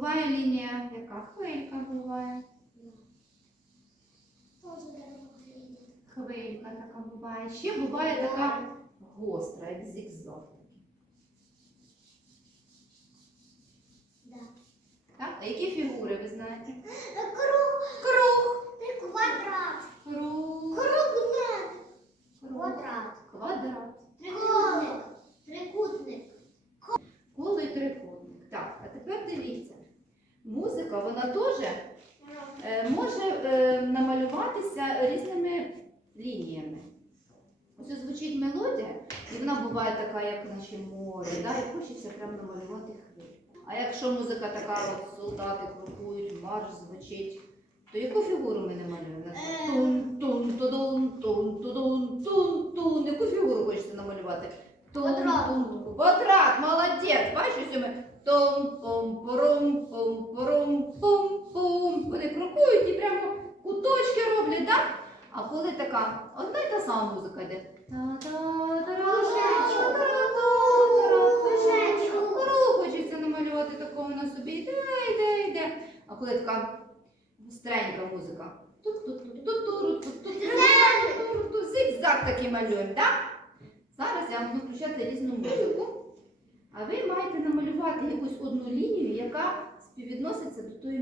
Буває лінія, яка хвилька буває. Хвилька така буває. Ще буває така гостра, як зігзаг. Так? А які фігури ви знаєте? Круг, Круг. квадрат, Круг. круг, Квадрат. трикутник, трикутник. Коло і трикутник. Так, а тепер дивіться. Музика, вона теж е, може е, намалюватися різними лініями. Ось звучить мелодія, і вона буває така, як наче море, да? і хочеться прямо намалювати хвилю. А якщо музика така, от солдати крокують, марш звучить, то яку фігуру ми намалюємо? Тун, тун, тудун, тун, тудун, тун, тун. Яку фігуру хочеться намалювати? Тун-тун-тун. Квадрат, молодець. Бачиш, ми том, А коли така одна й та сама музика йде. Хочеться намалювати такого на собі. Йде, йде, йде. А коли така стренька музика. Зигзаг такий малюємо, так? Зараз я вам буду включати різну музику. А ви маєте намалювати якусь одну лінію, яка співвідноситься до тої